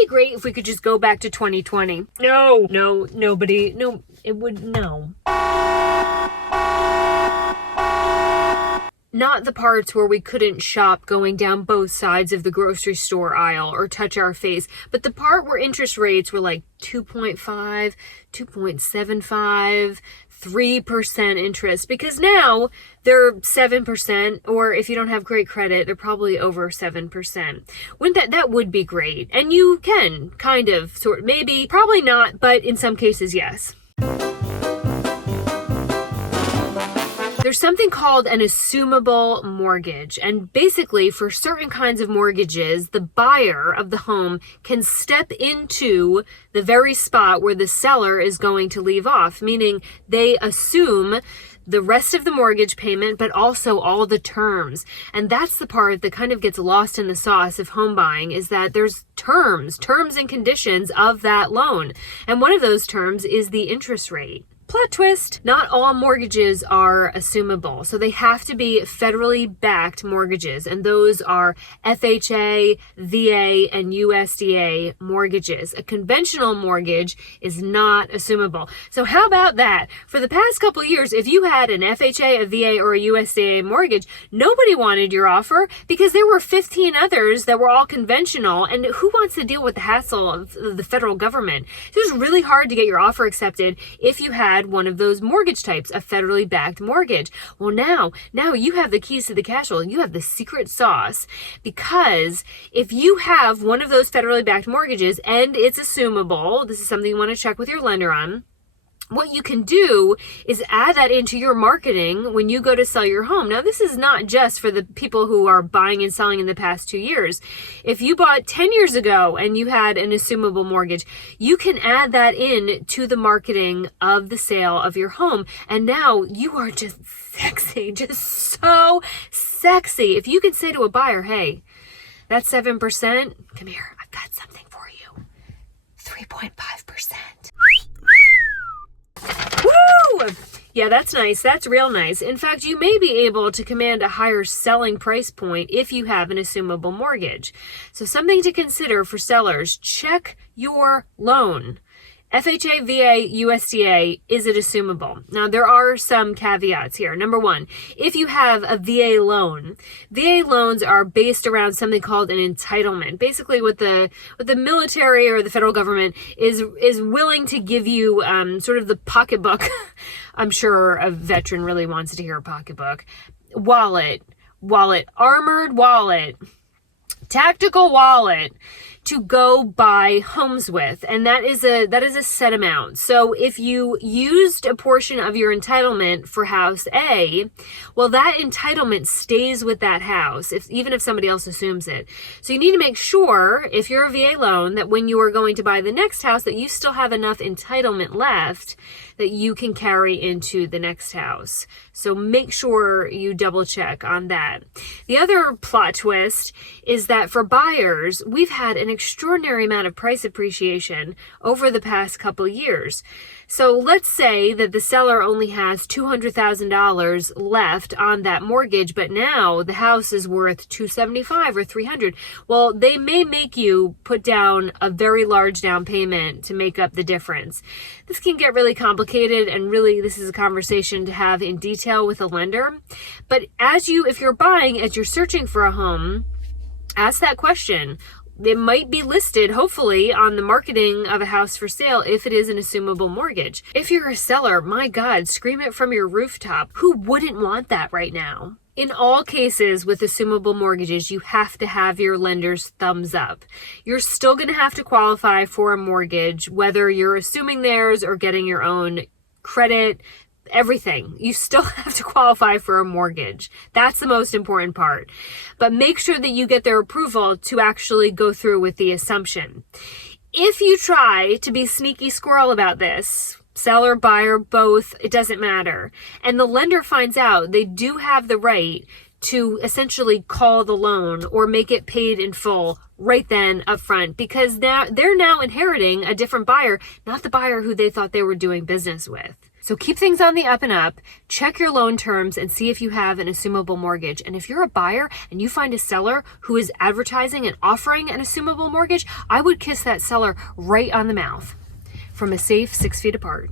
be great if we could just go back to 2020. No, nobody, no, it would, no. Not the parts where we couldn't shop going down both sides of the grocery store aisle or touch our face, but the part where interest rates were like 2.5, 2.75, 3% interest, because now they're 7%, or if you don't have great credit, they're probably over 7%. Wouldn't that would be great. And you can kind of, sort, maybe, probably not, but in some cases, yes. There's something called an assumable mortgage, and basically for certain kinds of mortgages, the buyer of the home can step into the very spot where the seller is going to leave off, meaning they assume the rest of the mortgage payment, but also all the terms. And that's the part that kind of gets lost in the sauce of home buying, is that there's terms and conditions of that loan. And one of those terms is the interest rate. Plot twist, not all mortgages are assumable. So they have to be federally backed mortgages. And those are FHA, VA, and USDA mortgages. A conventional mortgage is not assumable. So how about that? For the past couple of years, if you had an FHA, a VA, or a USDA mortgage, nobody wanted your offer because there were 15 others that were all conventional. And who wants to deal with the hassle of the federal government? It was really hard to get your offer accepted if you had one of those mortgage types, a federally backed mortgage. Well, now you have the keys to the castle. You have the secret sauce, because if you have one of those federally backed mortgages and it's assumable, this is something you want to check with your lender on. What you can do is add that into your marketing when you go to sell your home. Now, this is not just for the people who are buying and selling in the past 2 years. If you bought 10 years ago and you had an assumable mortgage, you can add that in to the marketing of the sale of your home. And now you are just sexy, just so sexy. If you can say to a buyer, hey, that's 7%, come here, I've got something for you. 3.5%. Woo! Yeah, that's nice. That's real nice. In fact, you may be able to command a higher selling price point if you have an assumable mortgage. So something to consider for sellers, check your loan. FHA, VA, USDA, is it assumable? Now, there are some caveats here. Number one, if you have a VA loan, VA loans are based around something called an entitlement. Basically, what the military or the federal government is willing to give you, sort of the pocketbook. I'm sure a veteran really wants to hear a pocketbook. Wallet, armored wallet, tactical wallet, to go buy homes with. And that is a set amount. So if you used a portion of your entitlement for house A, well, that entitlement stays with that house, even if somebody else assumes it. So you need to make sure, if you're a VA loan, that when you are going to buy the next house, that you still have enough entitlement left that you can carry into the next house. So make sure you double check on that. The other plot twist is that for buyers, we've had an extraordinary amount of price appreciation over the past couple of years. So let's say that the seller only has $200,000 left on that mortgage, but now the house is worth $275,000 or $300,000. Well, they may make you put down a very large down payment to make up the difference. This can get really complicated, and really this is a conversation to have in detail with a lender. But if you're buying, as you're searching for a home, ask that question. It might be listed, hopefully, on the marketing of a house for sale if it is an assumable mortgage. If you're a seller, my God, scream it from your rooftop. Who wouldn't want that right now? In all cases with assumable mortgages, you have to have your lender's thumbs up. You're still going to have to qualify for a mortgage, whether you're assuming theirs or getting your own credit, everything. You still have to qualify for a mortgage. That's the most important part. But make sure that you get their approval to actually go through with the assumption. If you try to be sneaky squirrel about this, seller, buyer, both, it doesn't matter, and the lender finds out, they do have the right to essentially call the loan or make it paid in full right then up front, because they're now inheriting a different buyer, not the buyer who they thought they were doing business with. So keep things on the up and up, check your loan terms and see if you have an assumable mortgage. And if you're a buyer and you find a seller who is advertising and offering an assumable mortgage, I would kiss that seller right on the mouth from a safe 6 feet apart.